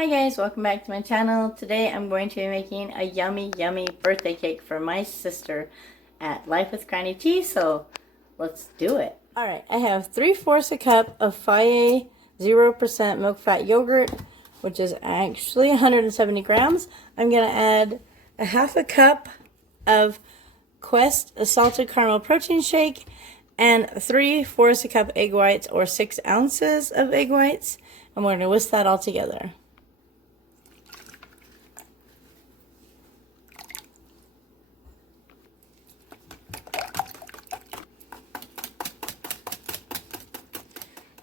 Hi guys, welcome back to my channel. Today I'm going to be making a yummy birthday cake for my sister at Life with Granny T, so let's do it. Alright, I have 3/4 a cup of Fage 0% milk fat yogurt, which is actually 170 grams. I'm going to add a 1/2 cup of Quest salted caramel protein shake and 3/4 a cup egg whites, or 6 ounces of egg whites, and we're going to whisk that all together.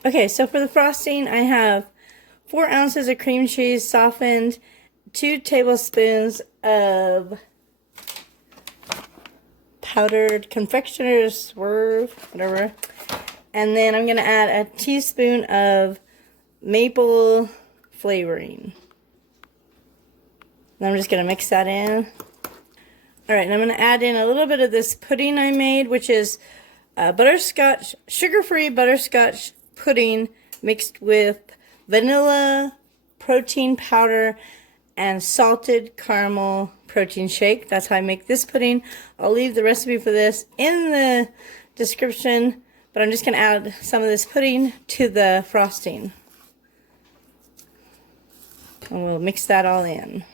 Okay, so for the frosting, I have 4 ounces of cream cheese softened, 2 tablespoons of powdered Confectioners Swerve, whatever, and then I'm going to add a teaspoon of maple flavoring. And I'm just going to mix that in. Alright, and I'm going to add in a little bit of this pudding I made, which is butterscotch, sugar-free butterscotch pudding mixed with vanilla, protein powder, and salted caramel protein shake. That's how I make this pudding. I'll leave the recipe for this in the description, but I'm just going to add some of this pudding to the frosting. And we'll mix that all in.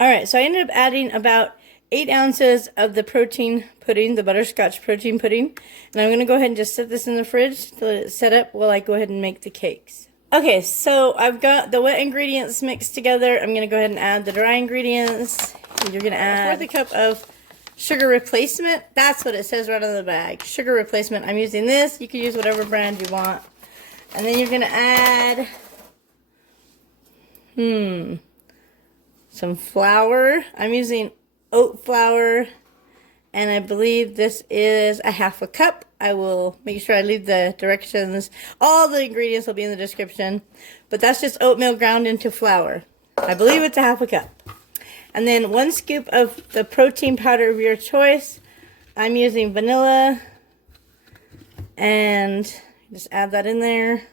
Alright, so I ended up adding about 8 ounces of the protein pudding, the butterscotch protein pudding. And I'm going to go ahead and just set this in the fridge to let it set up while I go ahead and make the cakes. Okay, so I've got the wet ingredients mixed together. I'm going to go ahead and add the dry ingredients. You're going to add 1/4 cup of sugar replacement. That's what it says right on the bag. Sugar replacement. I'm using this. You can use whatever brand you want. And then you're going to add some flour. I'm using oat flour, and I believe this is a 1/2 cup. I will make sure I leave the directions. All the ingredients will be in the description, but that's just oatmeal ground into flour. I believe it's a 1/2 cup. And then 1 scoop of the protein powder of your choice. I'm using vanilla, and just add that in there.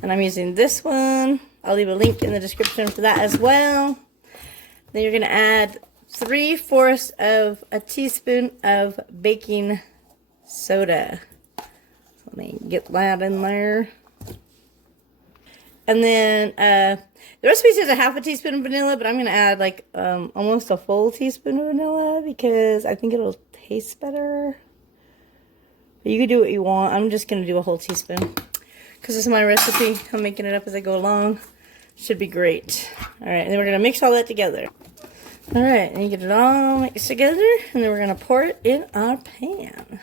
And I'm using this one. I'll leave a link in the description for that as well. Then you're going to add 3/4 of a teaspoon of baking soda. Let me get that in there. And then the recipe says a 1/2 teaspoon of vanilla, but I'm going to add like almost a full teaspoon of vanilla because I think it'll taste better. But you can do what you want. I'm just going to do a whole teaspoon because this is my recipe. I'm making it up as I go along. Should be great. Alright, and then we're going to mix all that together. Alright, and you get it all mixed together, and then we're going to pour it in our pan.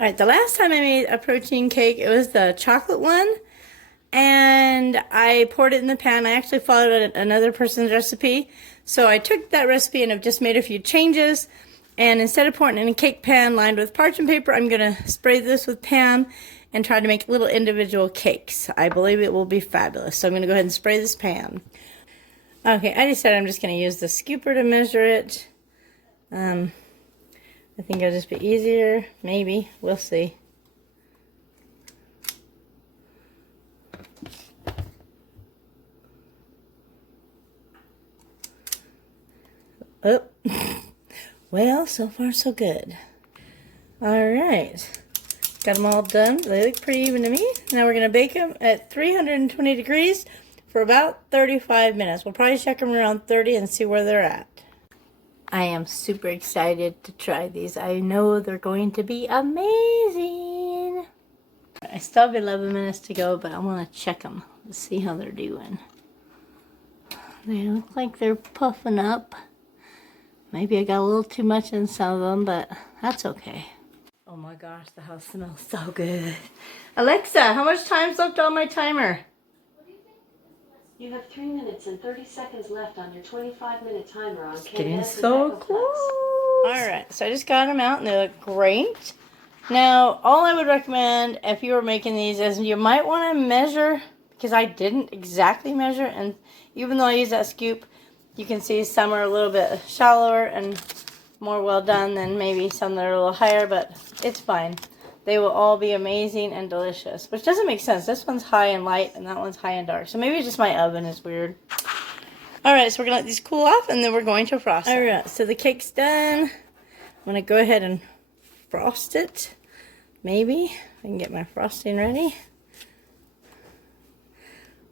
Alright, the last time I made a protein cake, it was the chocolate one, and I poured it in the pan. I actually followed another person's recipe, so I took that recipe and I've just made a few changes, and instead of pouring it in a cake pan lined with parchment paper, I'm going to spray this with pan and try to make little individual cakes. I believe it will be fabulous, so I'm going to go ahead and spray this pan. Okay, I decided I'm just going to use the scooper to measure it. I think it'll just be easier. Maybe. We'll see. Oh. Well, so far so good. Alright. Got them all done. They look pretty even to me. Now we're going to bake them at 320 degrees for about 35 minutes. We'll probably check them around 30 and see where they're at. I am super excited to try these. I know they're going to be amazing. I still have 11 minutes to go, but I want to check them. Let's see how they're doing. They look like they're puffing up. Maybe I got a little too much in some of them, but that's okay. Oh my gosh, the house smells so good. Alexa, how much time's left on my timer? You have 3 minutes and 30 seconds left on your 25-minute timer on Candance. Getting so close. Alright, so I just got them out and they look great. Now, all I would recommend if you were making these is you might want to measure, because I didn't exactly measure, and even though I use that scoop, you can see some are a little bit shallower and more well done than maybe some that are a little higher, but it's fine. they will all be amazing and delicious. Which doesn't make sense. This one's high and light, and that one's high and dark. So maybe just my oven is weird. Alright, so we're going to let these cool off, and then we're going to frost them. Alright, so the cake's done. I'm going to go ahead and frost it. Maybe. I can get my frosting ready.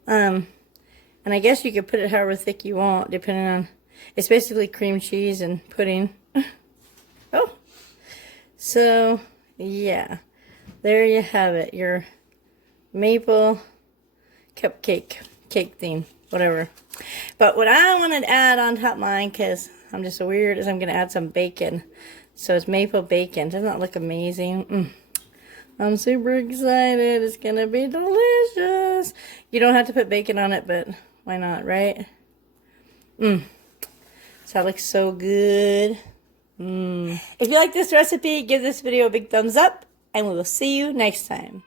And I guess you could put it however thick you want, depending on... It's basically cream cheese and pudding. Oh. So, yeah. There you have it. Your maple cupcake cake theme. Whatever. But what I wanted to add on top of mine, because I'm just so weird, is I'm going to add some bacon. So it's maple bacon. Doesn't that look amazing? I'm super excited. It's going to be delicious. You don't have to put bacon on it, but why not, right? So that looks so good. If you like this recipe, give this video a big thumbs up, and we will see you next time.